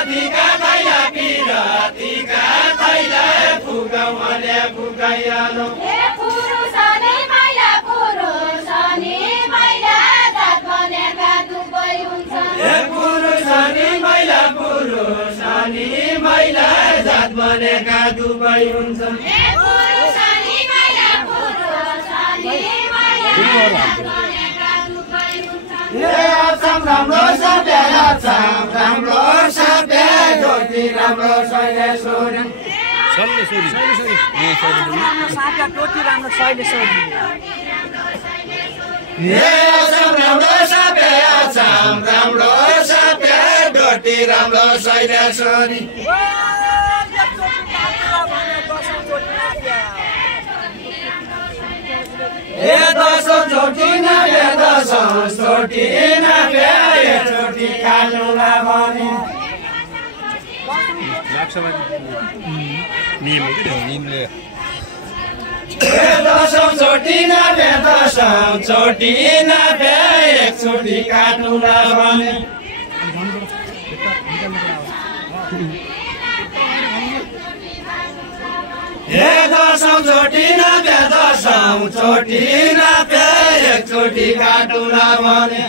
पिरतीका थैला पिरतीका थैला फुकाउने फुकाइहालो हे पुरुष अनि महिला जात बनेका दुबै हुन्छन् हे पुरुष अनि महिला जात बनेका दुबै हुन्छन् हे पुरुष अनि महिला जात बनेका दुबै हुन्छन् हे अचम राम्रो सभ्य अचम राम्रो सभ्य ज्योति राम्रो शैलेश्वरी हे अचम राम्रो सभ्य अचम राम्रो सभ्य ज्योति राम्रो शैलेश्वरी हे दशौं चोटी नभे दशौं चोटी नभे एकचोटि कालुला भने हे दशौं चोटी नभे दशौं चोटी नभे एकचोटि कालुला भने हे दशौं चोटी नभे दशौं चोटी नभे एकचोटि काटुला भने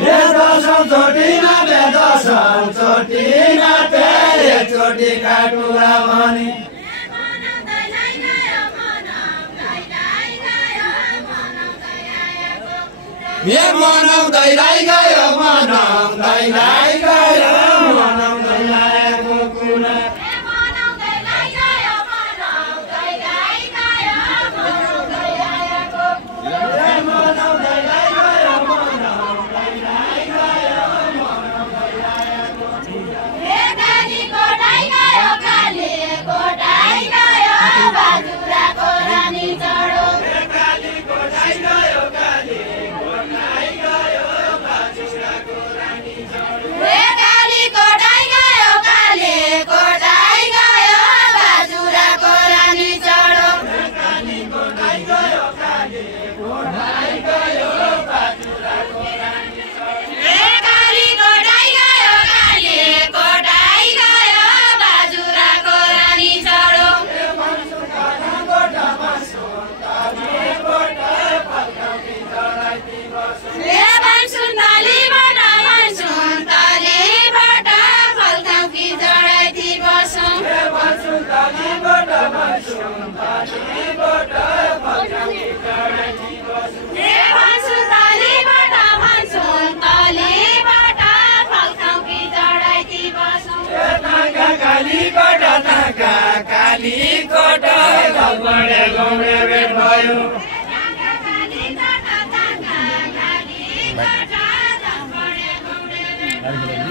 हे दशौं चोटी नभे दशौं चोटी नभे एकचोटि काटुला भने हे मनाउँदै गयो मनाउँदै गयो मनाउँदै आएको कुरा कालीकोट घलबडे गौडे भेट भयो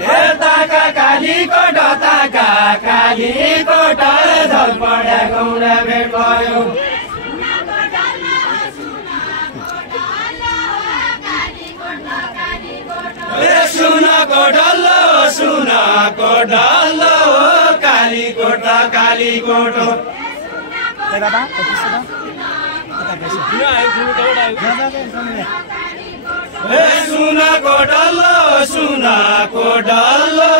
हे ताका कालीकोट घलबडे गौडे भेट भयो सुनको डल्लो कालीकोट कालीकोट सुनको डल्लो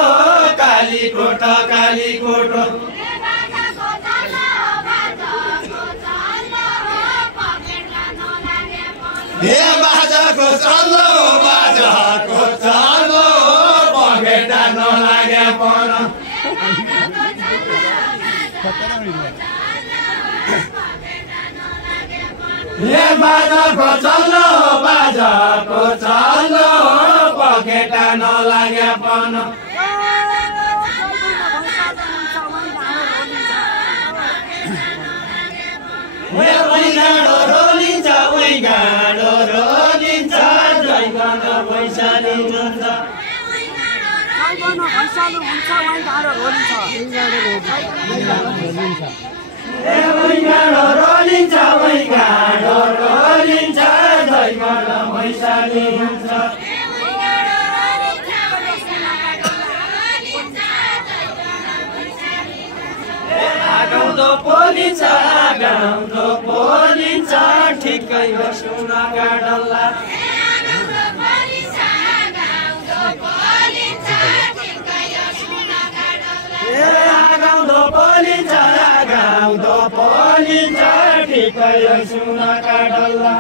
कालीकोट कालीकोट हे बाजाको चल्लो पखेटा नलागे पन हे बाजाको चल्लो पखेटा नलागे पन हे गाडो रोलिन्छ जैगन पैसाली हुन्छ गाडो रोलिन्छ जैगन पैसाली हुन्छ आगाउँदो पोलिन्छ ठिकै हो सुनको सुनका डल्ला गाउँदो पोलिन्छ गाउँदो पोलिन्छ ठिकै सुनका डल्ला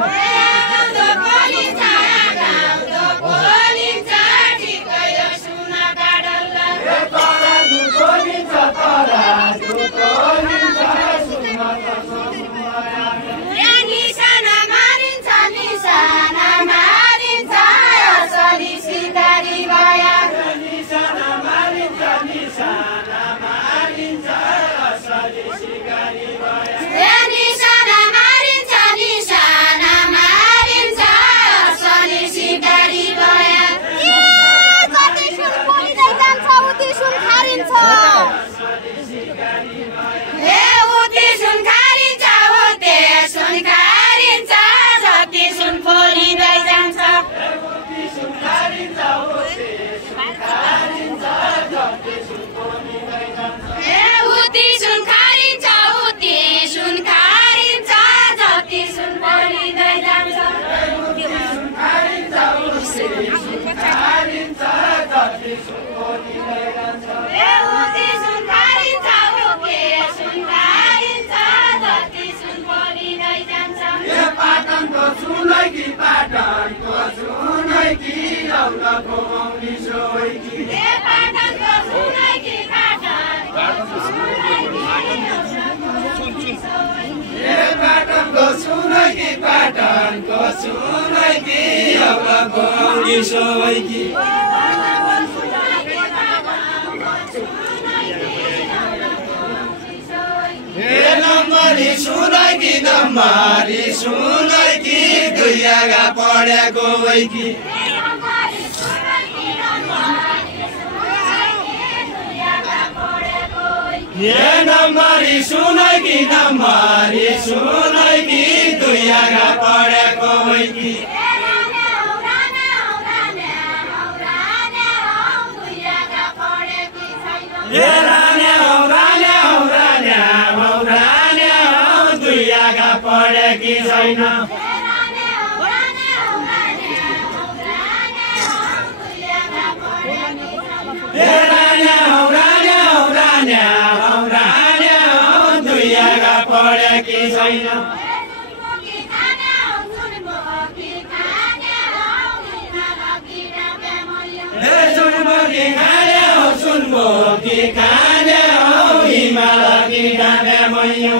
नम्बरी सुनै कि दुईगा पढेको वैकी नम्बरी सुनै कि दुईगा पढेको वैकी पढेकी छैन दुईगा पढेकी छैन सुनको कि खाने हो हिमाल कि डाँडे मैयो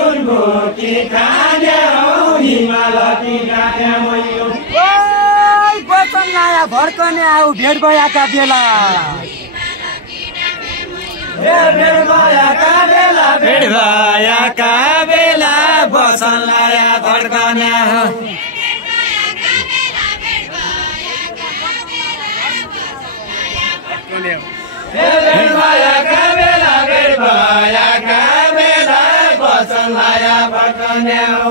सुनको कि खाने हो हिमाल कि डाँडे मैयो बचन लाया भड्कने आऊ भेट भएका बेला भेट भएका बेला बचन लाया भड्कने भेट भएका बेला बचन लाया भड्कने हो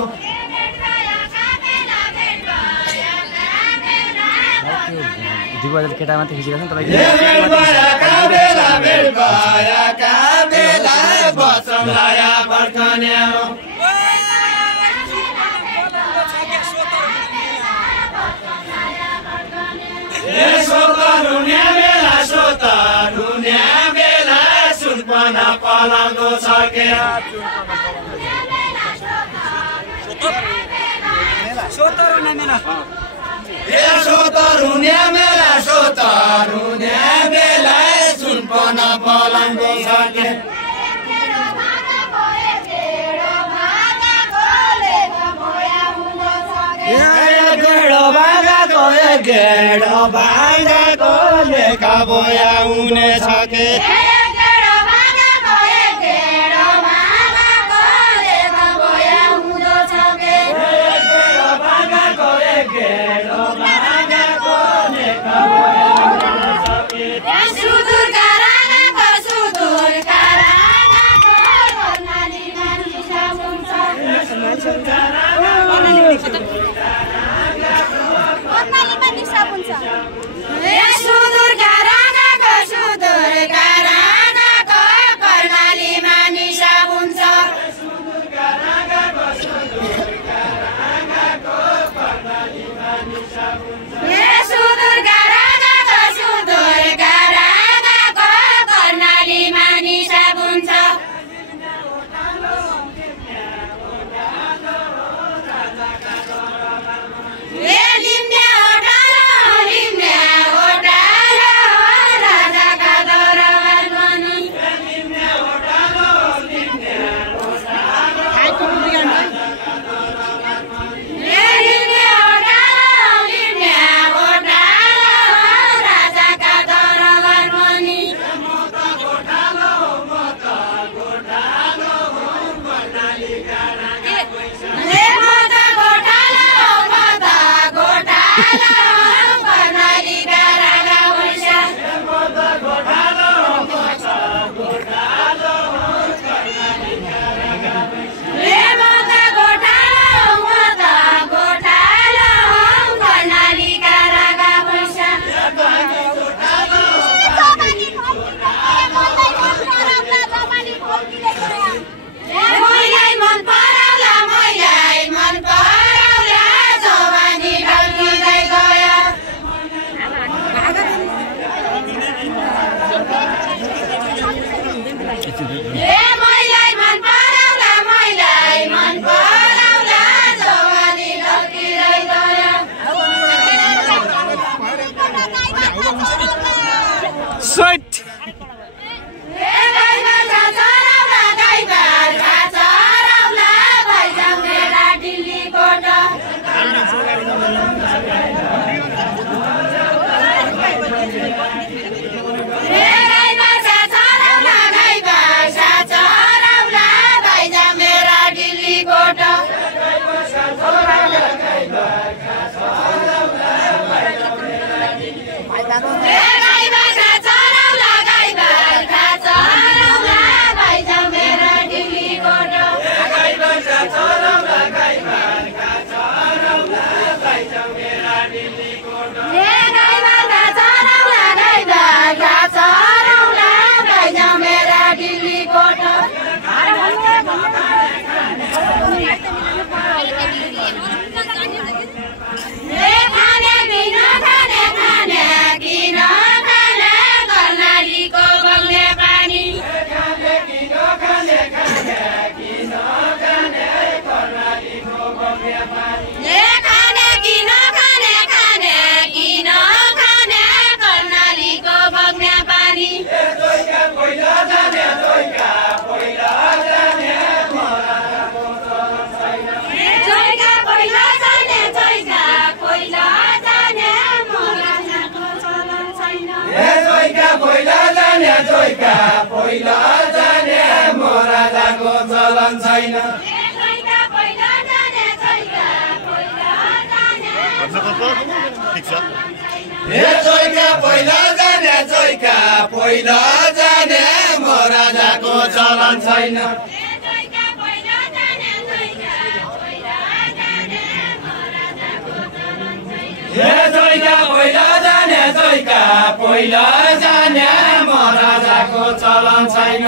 केटा मात्रै खिचेको छ नि बचन लाया भड्कने हो बेला सुनपना पलाउँदो छ के बेला सुनपना पलाउँदो छ के गेडो भागाको लेखा बोया हुने छ के सुदूर कारागाको सुदूर कारा जोइका पहिला जाने मोराजाको चलन छैन हे जोइका पहिला जाने जोइका पहिला जाने मोराजाको चलन छैन हे जोइका पहिला जाने जोइका पहिला जाने महाराजाको चलन छैन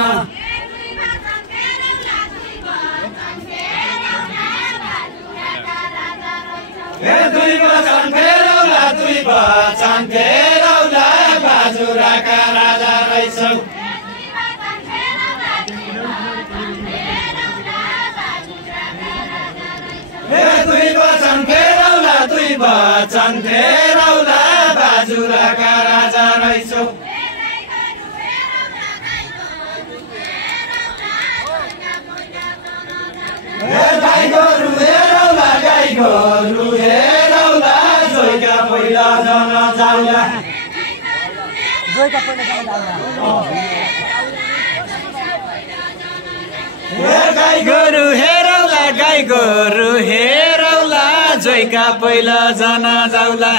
हे दुई बचन फेरौला दुई बचन फेरौला बाजुराका राजा रहेछौ हे दुई बचन फेरौला दुई बचन फेरौला बाजुराका राजा रहेछौ हे गाई गोरु हेरौला गाई गोरु हेरौला जोइका पहिला जन जाउला हे गाई गोरु हेरौला गाई गोरु हेरौला जोइका पहिला जन जाउला